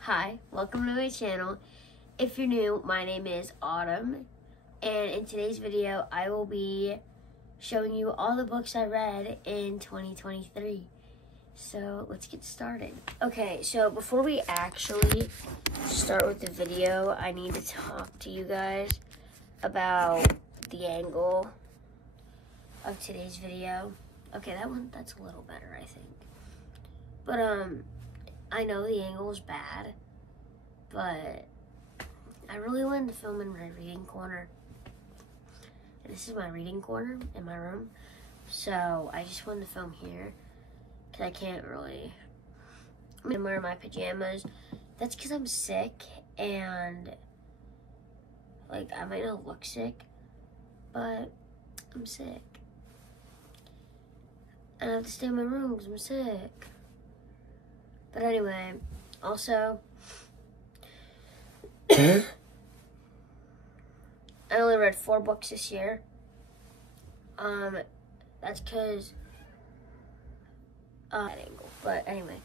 Hi, welcome to my channel. If you're new, my name is Autumn, and in today's video, I will be showing you all the books I read in 2023. So let's get started. Okay, so before we actually start with the video, I need to talk to you guys about the angle of today's video. Okay, that's a little better, I think. But I know the angle is bad, but I really wanted to film in my reading corner. And this is my reading corner in my room. So I just wanted to film here because I can't really. I'm wearing my pajamas. That's because I'm sick and like I might not look sick, but I'm sick. And I have to stay in my room because I'm sick. But anyway, also, I only read 4 books this year. That's because but anyway,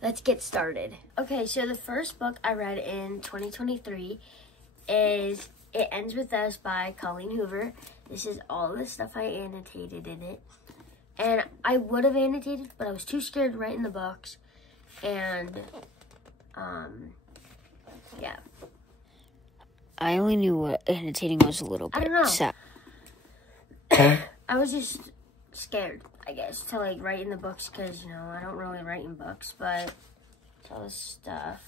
let's get started. Okay, so the first book I read in 2023 is It Ends With Us by Colleen Hoover. This is all the stuff I annotated in it. And I would have annotated, but I was too scared to write in the books. And, yeah. I only knew what annotating was a little bit. I don't know. So. I was just scared, I guess, to, like, write in the books because, you know, I don't really write in books, but all this stuff,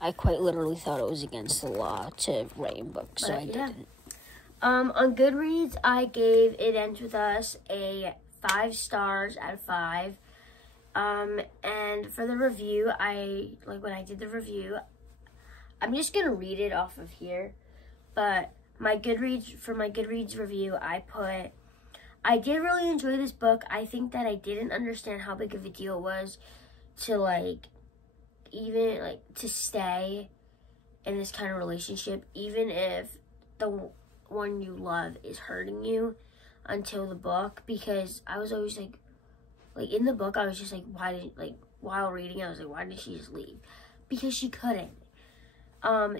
I quite literally thought it was against the law to write in books, so I didn't. On Goodreads, I gave It Ends With Us a 5 stars out of 5. And for the review, when I did the review, I'm just going to read it off of here, but for my Goodreads review, I did really enjoy this book. I think that I didn't understand how big of a deal it was to, to stay in this kind of relationship, even if the one you love is hurting you until the book, because I was always like in the book, I was just like, while reading, I was like, why did she just leave? Because she couldn't.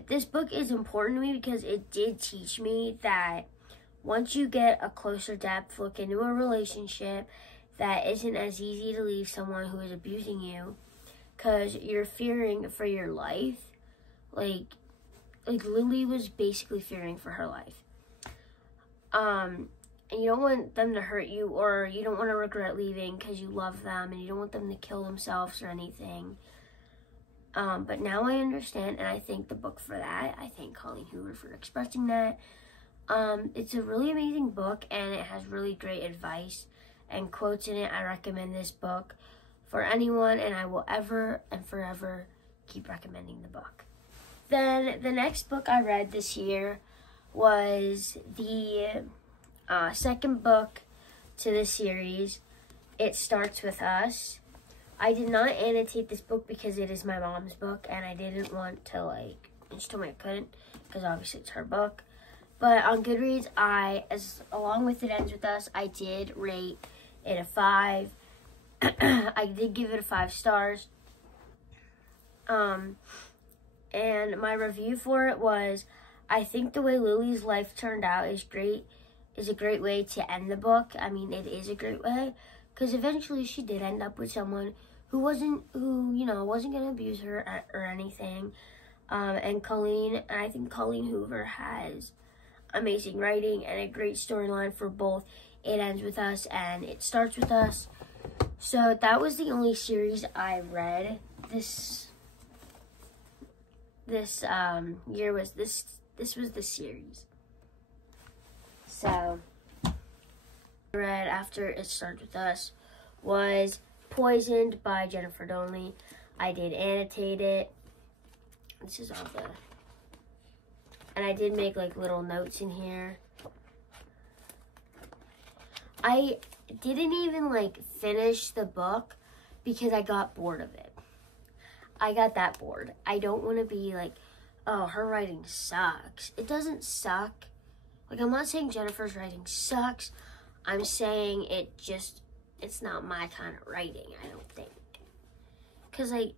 This book is important to me because it did teach me that once you get a closer depth look into a relationship, that isn't as easy to leave someone who is abusing you because you're fearing for your life. Like Lily was basically fearing for her life. And you don't want them to hurt you, or you don't want to regret leaving because you love them and you don't want them to kill themselves or anything. But now I understand, and I thank the book for that. I thank Colleen Hoover for expressing that. It's a really amazing book, and it has really great advice and quotes in it. I recommend this book for anyone, and I will ever and forever keep recommending the book. Then the next book I read this year was the second book to the series, It Starts With Us. I did not annotate this book because it is my mom's book, and I didn't want to, and she told me I couldn't, because obviously it's her book. But on Goodreads, along with It Ends With Us, I did rate it a 5. I did give it a 5 stars. And my review for it was, I think the way Lily's life turned out is a great way to end the book. I mean, it is a great way, because eventually she did end up with someone who wasn't going to abuse her or anything. And I think Colleen Hoover has amazing writing and a great storyline for both It Ends With Us and It Starts With Us. So that was the only series I read this year. This was the series. So I read after It Starts With Us was Poisoned by Jennifer Donnelly. I did annotate it. This is all and I did make little notes in here. I didn't even finish the book because I got bored of it. I got that bored. I don't want to be oh, her writing sucks. It doesn't suck. I'm not saying Jennifer's writing sucks. I'm saying it's not my kind of writing, I don't think. because, like,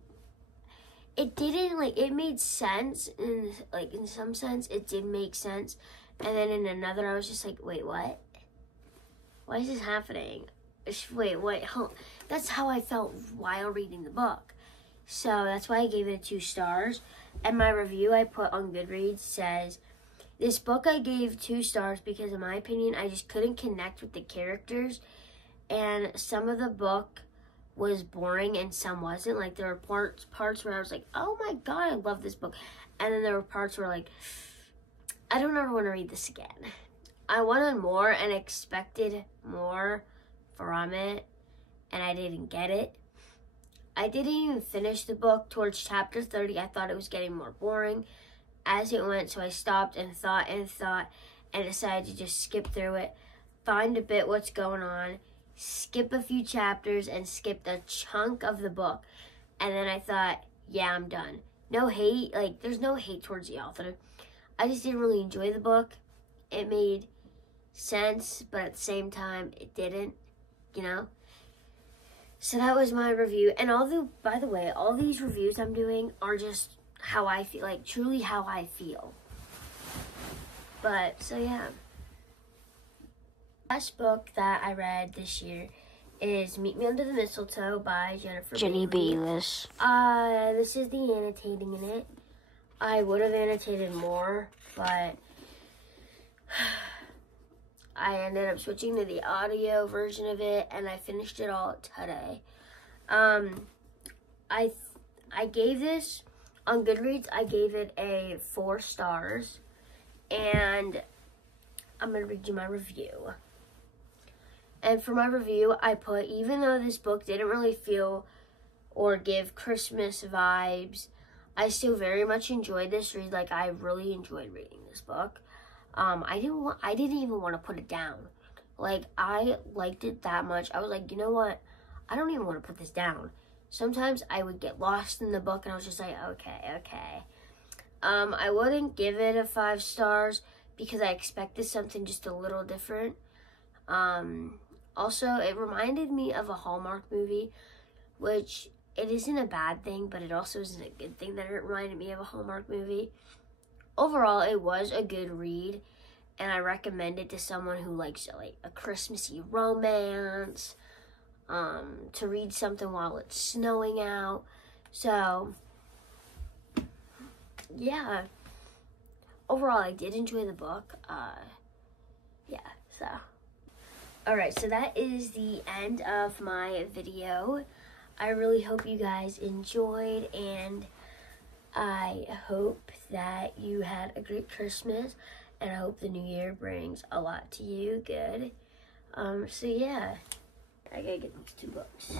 it didn't, like, it made sense, in some sense, it did make sense, and then in another, I was just like, wait, what? Why is this happening? Wait, that's how I felt while reading the book. So that's why I gave it 2 stars, and my review I put on Goodreads says, this book I gave 2 stars because, in my opinion, I just couldn't connect with the characters, and some of the book was boring and some wasn't. Like, there were parts where I was like, oh my god, I love this book. And then there were parts where, like, I don't ever want to read this again. I wanted more and expected more from it, and I didn't get it. I didn't even finish the book. Towards chapter 30, I thought it was getting more boring as it went, so I stopped and thought and decided to just skip through it, find a bit what's going on, skip a few chapters, and skip a chunk of the book. And then I thought, yeah, I'm done. No hate, like, there's no hate towards the author. I just didn't really enjoy the book. It made sense, but at the same time, it didn't, you know? So that was my review. And by the way, all these reviews I'm doing are just how I feel, like, truly how I feel. But, so yeah. Last book that I read this year is Meet Me Under the Mistletoe by Jenny Bayless. This is the annotating in it. I would have annotated more, but I ended up switching to the audio version of it, and I finished it all today. I gave this, on Goodreads, I gave it a 4 stars, and I'm going to read you my review. And for my review, I put, even though this book didn't really feel or give Christmas vibes, I still very much enjoyed this read. Like, I really enjoyed reading this book. I didn't even want to put it down. Like, I liked it that much. I was like, you know what? I don't even want to put this down. Sometimes I would get lost in the book, and I was just like, okay. I wouldn't give it a 5 stars because I expected something just a little different. Also, it reminded me of a Hallmark movie, which it isn't a bad thing, but it also isn't a good thing that it reminded me of a Hallmark movie. Overall, it was a good read, and I recommend it to someone who likes, like, a Christmassy romance, to read something while it's snowing out. So, yeah. Overall, I did enjoy the book. Yeah, so. Alright, so that is the end of my video. I really hope you guys enjoyed, and I hope that you had a great Christmas, and I hope the new year brings a lot to you good. So yeah, I gotta get these 2 books.